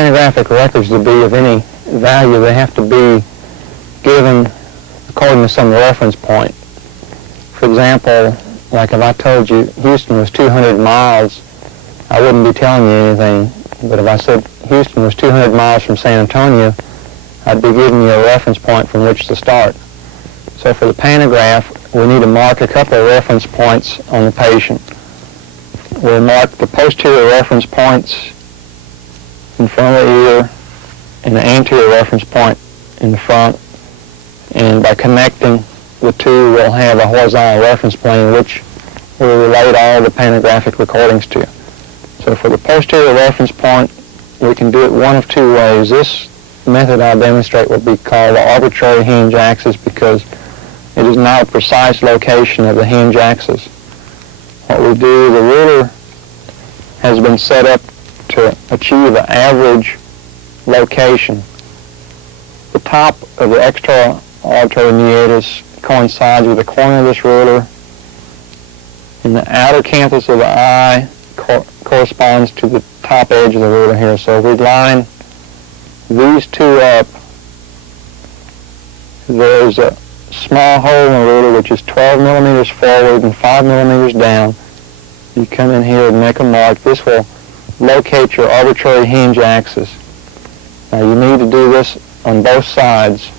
pantographic records to be of any value, they have to be given according to some reference point. For example, like if I told you Houston was 200 miles, I wouldn't be telling you anything. But if I said Houston was 200 miles from San Antonio, I'd be giving you a reference point from which to start. So for the pantograph, we need to mark a couple of reference points on the patient. We'll mark the posterior reference points in front of the ear and the anterior reference point in the front. And by connecting the two, we'll have a horizontal reference plane which will relate all the pantographic recordings to. So for the posterior reference point, we can do it one of two ways. This method I'll demonstrate will be called the arbitrary hinge axis because it is not a precise location of the hinge axis. What we do, the ruler has been set up to achieve an average location. The top of the external auditory meatus coincides with the corner of this ruler, and the outer canthus of the eye corresponds to the top edge of the ruler here. So if we line these two up, there's a small hole in the ruler which is 12 millimeters forward and 5 millimeters down. You come in here and make a mark. This will locate your arbitrary hinge axis. Now you need to do this on both sides.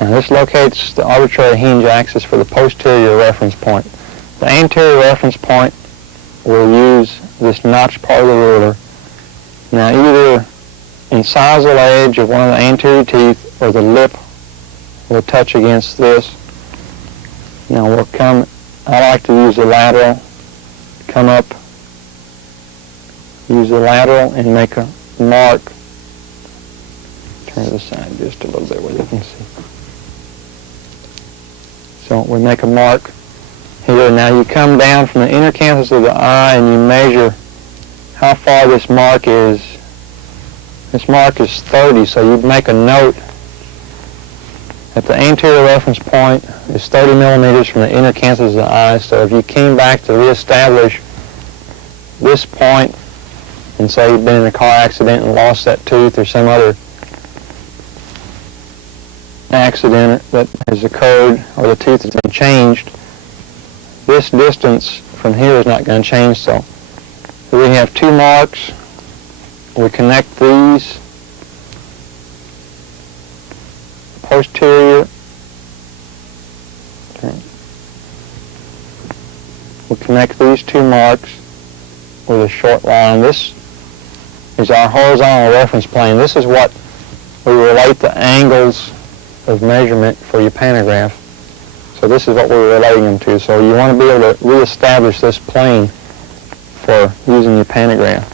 Now this locates the arbitrary hinge axis for the posterior reference point. The anterior reference point will use this notched part of the ruler. Now either incisal edge of one of the anterior teeth or the lip will touch against this. Now we'll come, I like to use the lateral, come up, use the lateral and make a mark. Turn this side just a little bit where you can see. So we make a mark here. Now you come down from the inner canthus of the eye and you measure how far this mark is. This mark is 30, so you'd make a note that the anterior reference point is 30 millimeters from the inner canthus of the eye. So if you came back to reestablish this point and say you've been in a car accident and lost that tooth or some other accident that has occurred or the tooth has been changed, this distance from here is not going to change. So we have two marks. We connect these. Posterior. We'll connect these two marks with a short line. This is our horizontal reference plane. This is what we relate the angles of measurement for your pantograph. So this is what we're relating them to. So you want to be able to reestablish this plane for using your pantograph.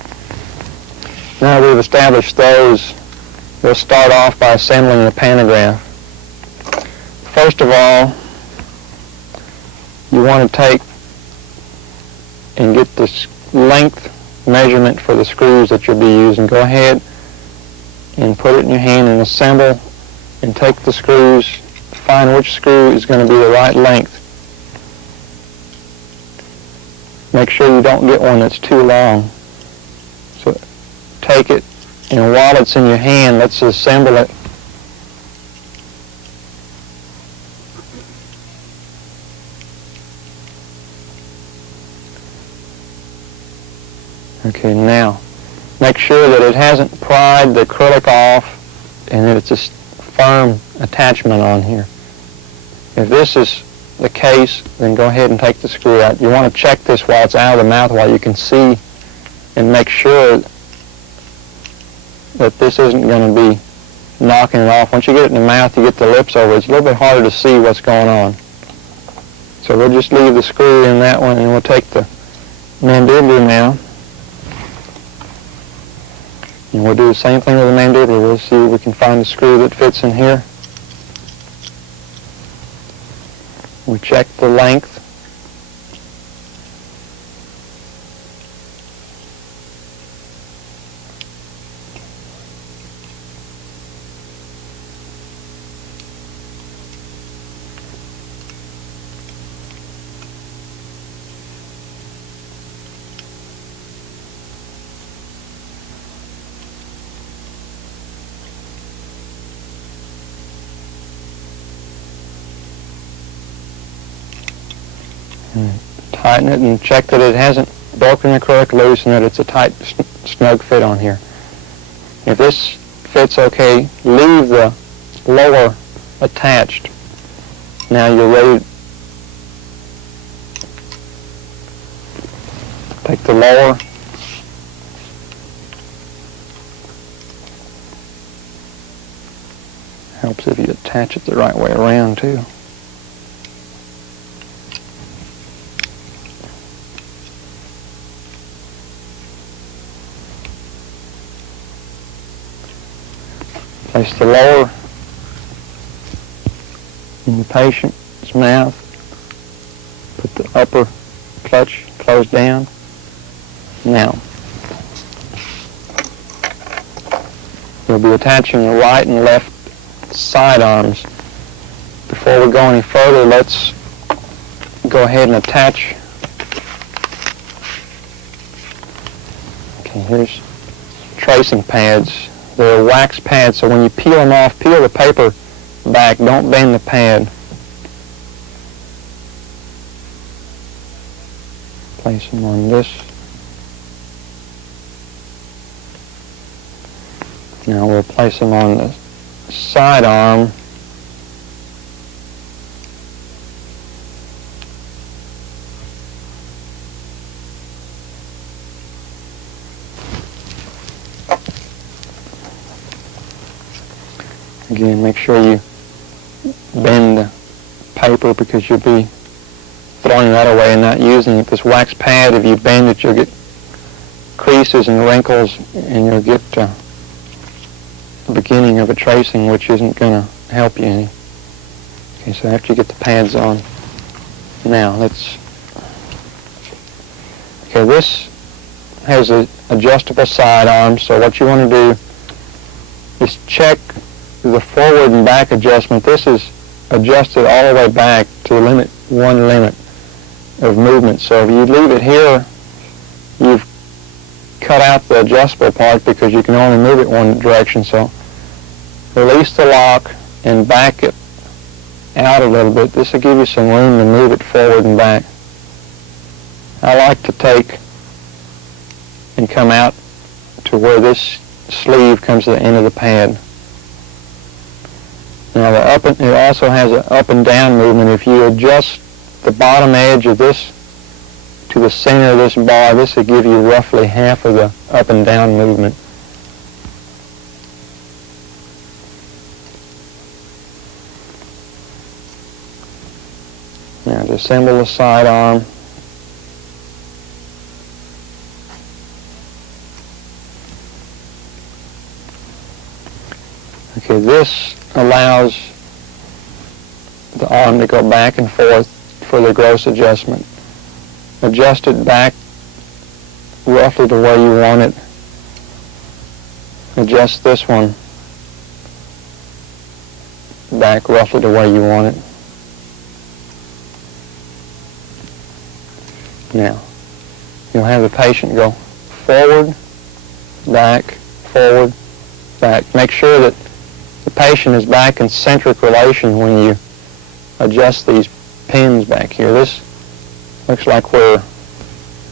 Now we've established those, we'll start off by assembling the pantograph. First of all, you want to take and get the length measurement for the screws that you'll be using. Go ahead and put it in your hand and assemble and take the screws, find which screw is going to be the right length. Make sure you don't get one that's too long. So take it, and while it's in your hand, let's assemble it. Okay, now make sure that it hasn't pried the acrylic off and that it's a firm attachment on here. If this is the case, then go ahead and take the screw out. You want to check this while it's out of the mouth, while you can see, and make sure that this isn't going to be knocking it off. Once you get it in the mouth, you get the lips over. It's a little bit harder to see what's going on. So we'll just leave the screw in that one, and we'll take the mandibular now. And we'll do the same thing with the mandibular. We'll see if we can find a screw that fits in here. We check the length. And tighten it and check that it hasn't broken the correct loose and that it's a tight, snug fit on here. If this fits okay, leave the lower attached. Now you're ready. Take the lower, helps if you attach it the right way around too. Place the lower in the patient's mouth. Put the upper clutch closed down. Now, you'll be attaching the right and left side arms. Before we go any further, let's go ahead and attach. Okay, here's tracing pads. They're wax pads, so when you peel them off, peel the paper back. Don't bend the pad. Place them on this. Now we'll place them on the side arm. Again, make sure you bend the paper because you'll be throwing that away and not using it. This wax pad, if you bend it, you'll get creases and wrinkles and you'll get the beginning of a tracing, which isn't going to help you any. Okay, so after you get the pads on, now okay, this has an adjustable side arm, so what you want to do is check the forward and back adjustment. This is adjusted all the way back to one limit of movement. So if you leave it here, you've cut out the adjustable part because you can only move it one direction. So release the lock and back it out a little bit. This will give you some room to move it forward and back. I like to take and come out to where this sleeve comes to the end of the pad. Now it also has an up and down movement. If you adjust the bottom edge of this to the center of this bar, this will give you roughly half of the up and down movement. Now to assemble the side arm, okay, this allows the arm to go back and forth for the gross adjustment. Adjust it back roughly to where you want it. Adjust this one back roughly to where you want it. Now, you'll have the patient go forward, back, Make sure that the patient is back in centric relation when you adjust these pins back here. This looks like we're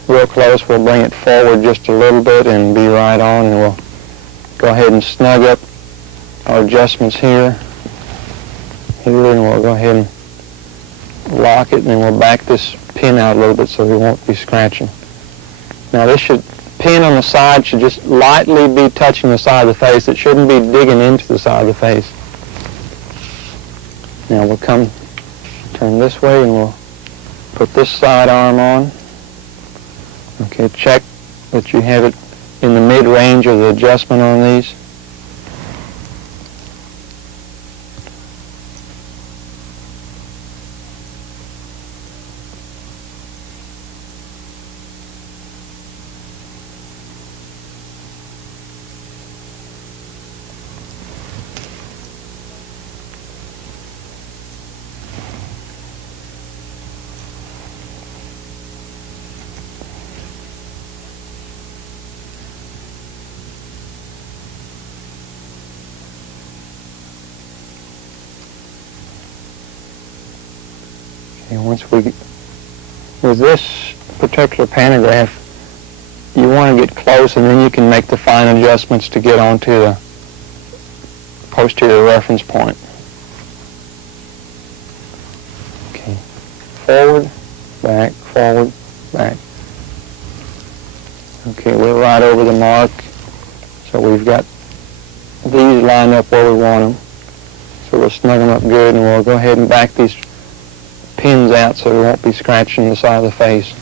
real close. We'll bring it forward just a little bit and be right on, and we'll go ahead and snug up our adjustments here, and we'll go ahead and lock it, and then we'll back this pin out a little bit so we won't be scratching. Now this pin on the side should just lightly be touching the side of the face. It shouldn't be digging into the side of the face. Now we'll turn this way and we'll put this side arm on. Okay, check that you have it in the mid-range of the adjustment on these. And once we with this particular pantograph, you want to get close, and then you can make the fine adjustments to get onto the posterior reference point. Okay, forward, back. Okay, we're right over the mark, so we've got these lined up where we want them. So we'll snug them up good, and we'll go ahead and back these pins out so we won't be scratching the side of the face.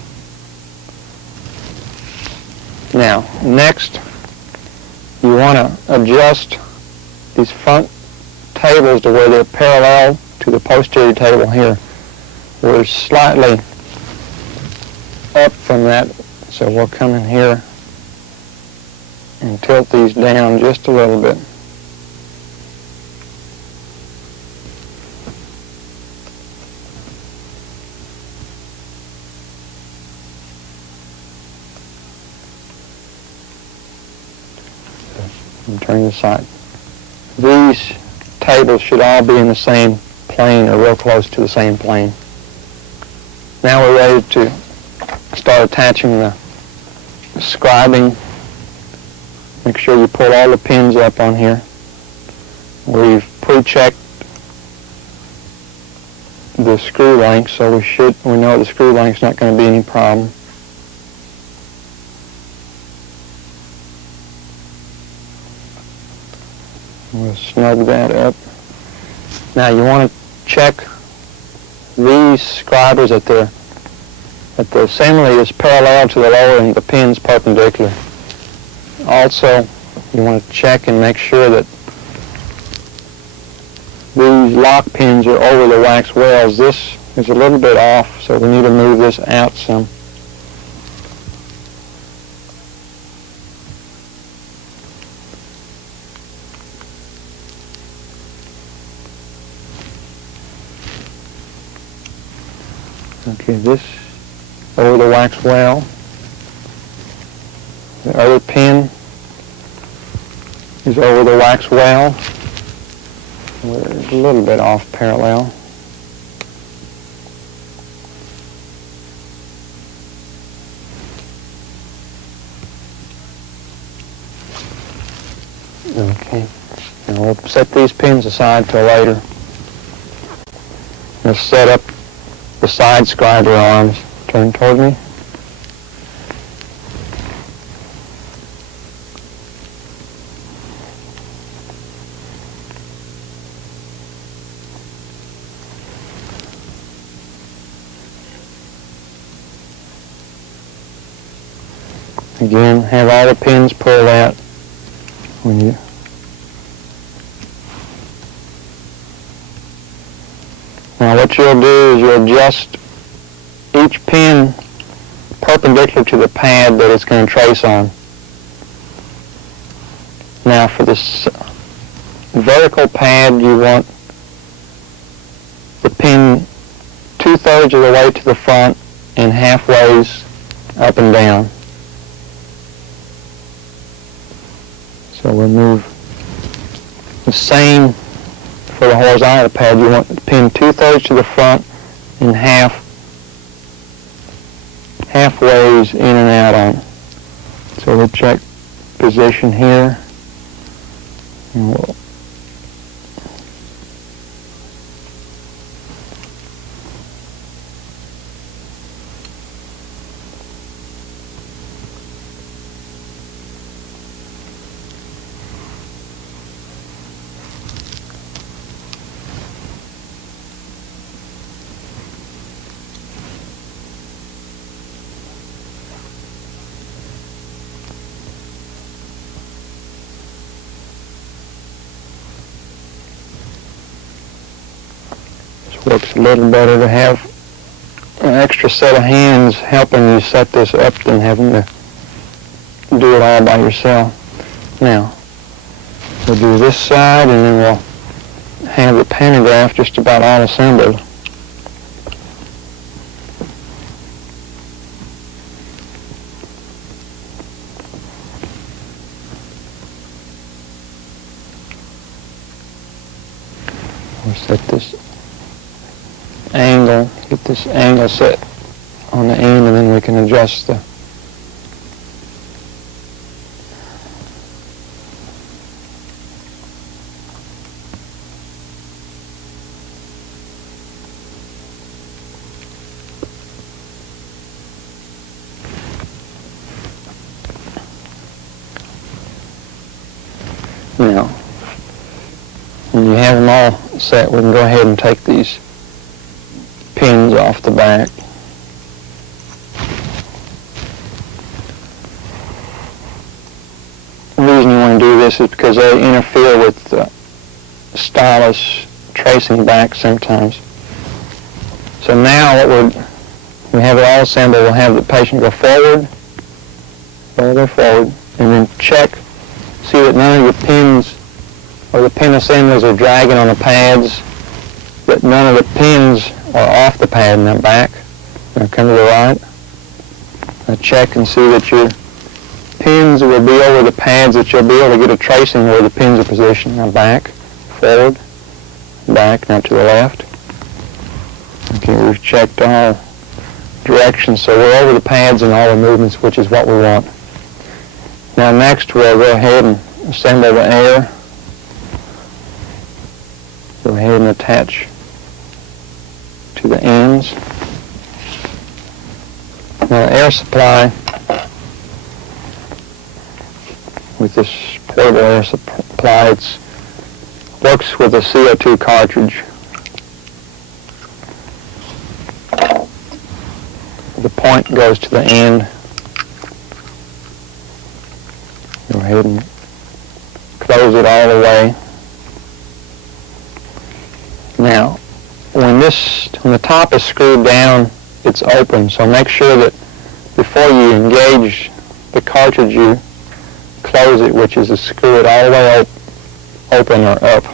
Now, next, you want to adjust these front tables to where they're parallel to the posterior table here. We're slightly up from that, so we'll come in here and tilt these down just a little bit. And turn the side. These tables should all be in the same plane or real close to the same plane. Now we're ready to start attaching the scribing. Make sure you pull all the pins up on here. We've pre-checked the screw length, so we know the screw length's not going to be any problem. We'll snug that up. Now you want to check these scribers that the assembly is parallel to the lower and the pin's perpendicular. Also, you want to check and make sure that these lock pins are over the wax wells. This is a little bit off, so we need to move this out some. Okay, this over the wax well. The other pin is over the wax well. We're a little bit off parallel. Okay, now we'll set these pins aside till later. Let's set up the side scriber arms. Turn toward me. Again, have all the pins pulled out when you Now what you'll do is you'll adjust each pin perpendicular to the pad that it's going to trace on. Now for this vertical pad, you want the pin 2/3 of the way to the front and halfways up and down. So we'll move the same for the horizontal pad. You want the pin 2/3 to the front and halfways in and out on it. So we'll check position here, and we'll works a little better to have an extra set of hands helping you set this up than having to do it all by yourself. Now, we'll do this side, and then we'll have the pantograph just about all assembled. We'll set this angle, get this angle set on the end, and then we can adjust the now. When you have them all set, we can go ahead and take these pins off the back. The reason you want to do this is because they interfere with the stylus tracing back sometimes. So now what we have it all assembled, we'll have the patient go forward, and then check, see that none of your pins or the pin assemblies are dragging on the pads, that none of the pins are off the pad in the back. Now come to the right. Now check and see that your pins will be over the pads, that you'll be able to get a tracing where the pins are positioned. Now back, forward, back, now to the left. Okay, we've checked all directions, so we're over the pads and all the movements, which is what we want. Now next we'll go ahead and assemble the air. Go ahead and attach to the ends. Now the air supply with this portable air supply, it works with a CO2 cartridge. The point goes to the end. Go ahead and close it all the way. Now, when the top is screwed down, it's open, so make sure that before you engage the cartridge, you close it, which is to screw it all the way open or up,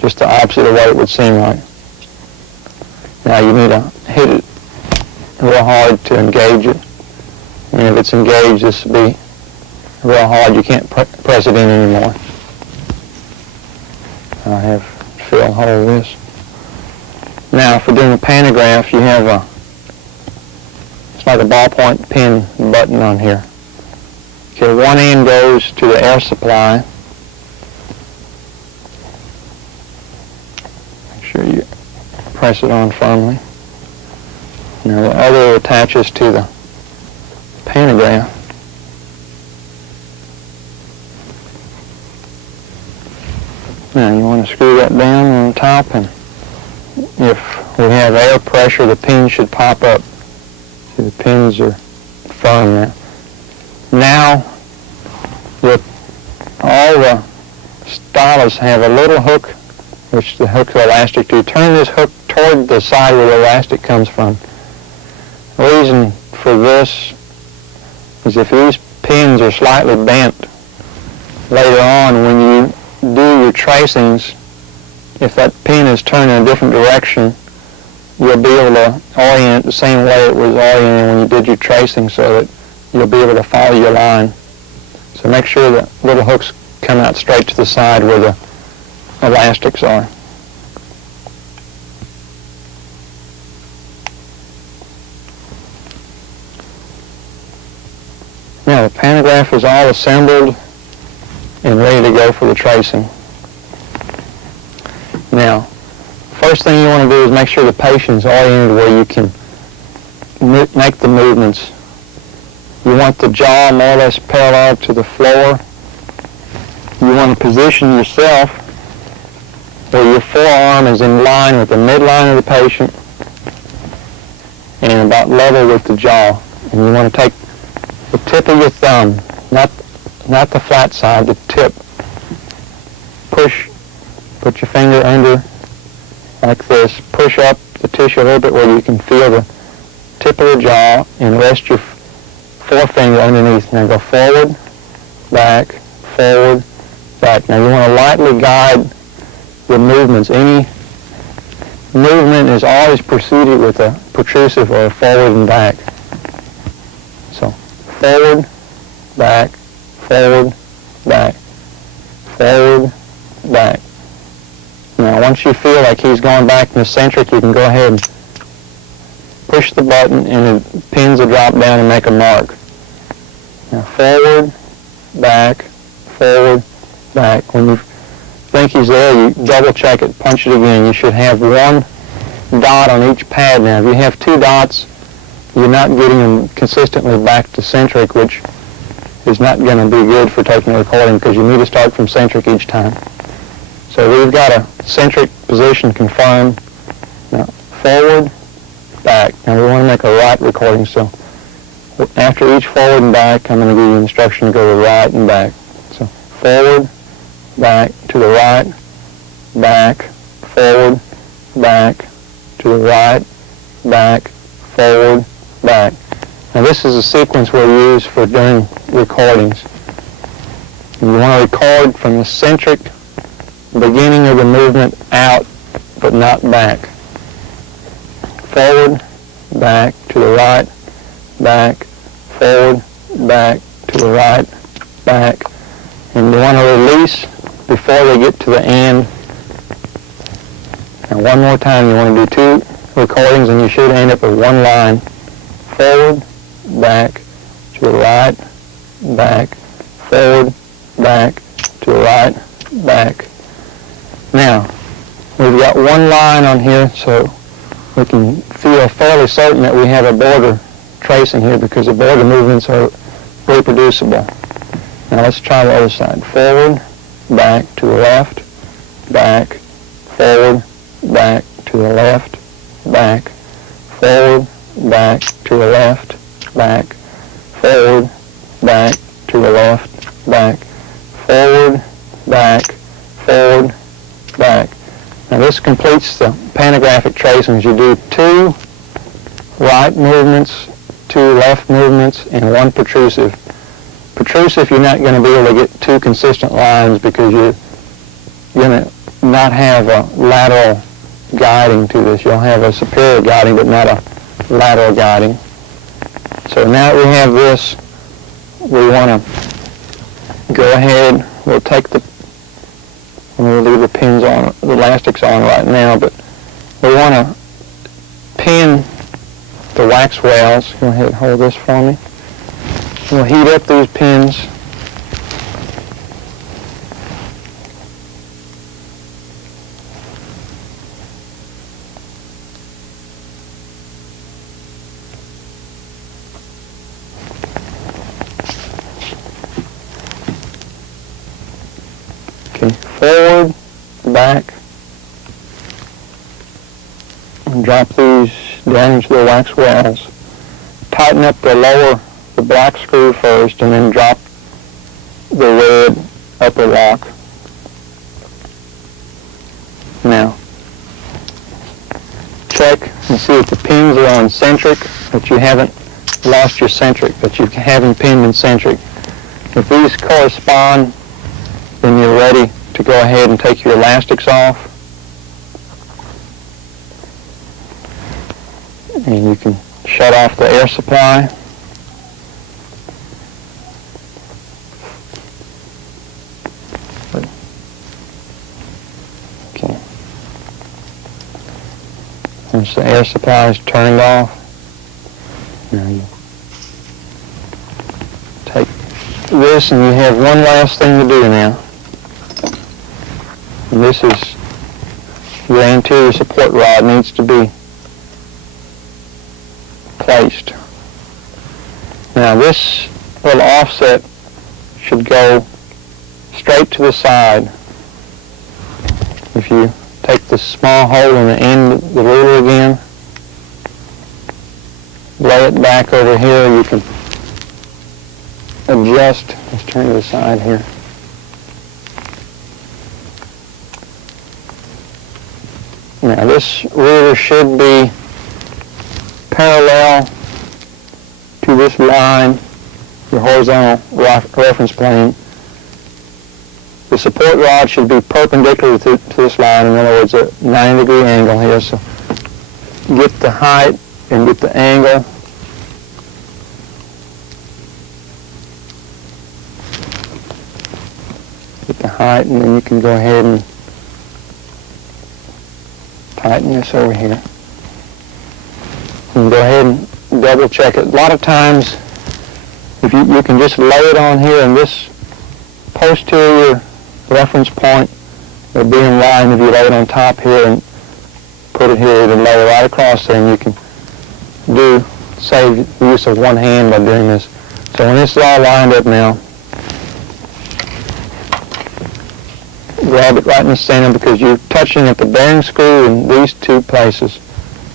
just the opposite of what it would seem like. Now you need to hit it real hard to engage it, and if it's engaged, this will be real hard. You can't press it in anymore. I have Phil hold this. Now, if we're doing a pantograph, you have it's like a ballpoint pen button on here. Okay, one end goes to the air supply. Make sure you press it on firmly. Now the other attaches to the pantograph. Now you want to screw that down on top, and if we have air pressure, the pins should pop up. See, the pins are firm there. Now, all the stylus have a little hook, which the hook's elastic to. Turn this hook toward the side where the elastic comes from. The reason for this is if these pins are slightly bent later on, when you do your tracings, if that pin is turned in a different direction, you'll be able to orient the same way it was oriented when you did your tracing, so that you'll be able to follow your line. So make sure that little hooks come out straight to the side where the elastics are. Now the pantograph is all assembled and ready to go for the tracing. Now, first thing you want to do is make sure the patient's oriented where you can make the movements. You want the jaw more or less parallel to the floor. You want to position yourself where your forearm is in line with the midline of the patient and about level with the jaw. And you want to take the tip of your thumb, not the flat side, the tip. Put your finger under like this. Push up the tissue a little bit where you can feel the tip of the jaw, and rest your forefinger underneath. Now go forward, back, forward, back. Now you want to lightly guide the movements. Any movement is always preceded with a protrusive or a forward and back. So forward, back, forward, back, forward, back. Now once you feel like he's going back in the centric, you can go ahead and push the button and the pins will drop down and make a mark. Now forward, back, forward, back. When you think he's there, you double check it, punch it again. You should have one dot on each pad now. If you have two dots, you're not getting them consistently back to centric, which is not going to be good for taking a recording because you need to start from centric each time. So we've got a centric position confirmed. Now forward, back. Now we want to make a right recording, so after each forward and back, I'm going to give you instruction to go to right and back. So forward, back, to the right, back, forward, back, to the right, back, forward, back. Now this is a sequence we'll use for doing recordings. You want to record from the centric beginning of the movement out, but not back. Forward, back, to the right, back, forward, back, to the right, back. And you want to release before they get to the end. And one more time, you want to do two recordings and you should end up with one line. Forward, back, to the right, back, forward, back, to the right, back. Now, we've got one line on here, so we can feel fairly certain that we have a border tracing here because the border movements are reproducible. Now let's try the other side. Forward, back, to the left, back, forward, back, to the left, back, forward, back, to the left, back, forward, back, to the left, back, forward, back, forward, back. Now this completes the pantographic tracings. You do two right movements, two left movements, and one protrusive. Protrusive, you're not going to be able to get two consistent lines because you're going to not have a lateral guiding to this. You'll have a superior guiding, but not a lateral guiding. So now that we have this, we want to go ahead. We'll take the, we'll leave the pins on, the elastics on right now, but we want to pin the wax wells. Go ahead and hold this for me. We'll heat up these pins. Okay, forward, back, and drop these down into the wax wells. Tighten up the black screw first, and then drop the red upper lock. Now, check and see if the pins are on centric, that you haven't lost your centric, that you haven't pinned in centric. If these correspond, then you're ready to go ahead and take your elastics off. And you can shut off the air supply. Okay. Once the air supply is turned off, now you take this and you have one last thing to do now. And this is your anterior support rod needs to be placed. Now this little offset should go straight to the side. If you take the small hole in the end of the ruler again, lay it back over here, you can adjust. Let's turn to the side here. Now this ruler should be parallel to this line, your horizontal reference plane. The support rod should be perpendicular to this line, in other words, a 90-degree angle here. So get the height and get the angle. Get the height, and then you can go ahead and tighten this over here. can go ahead and double check it. A lot of times, if you can just lay it on here, and this posterior reference point will be in line if you lay it on top here and put it here, it'll lay right across there, and you can save the use of one hand by doing this. So when it's all lined up now, grab it right in the center, because you're touching at the bearing screw in these two places.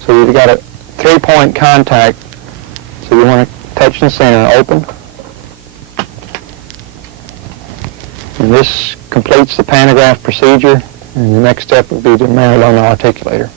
So you've got a 3-point contact. So you want to touch in the center and open. And this completes the pantograph procedure. And the next step would be to mount it on the articulator.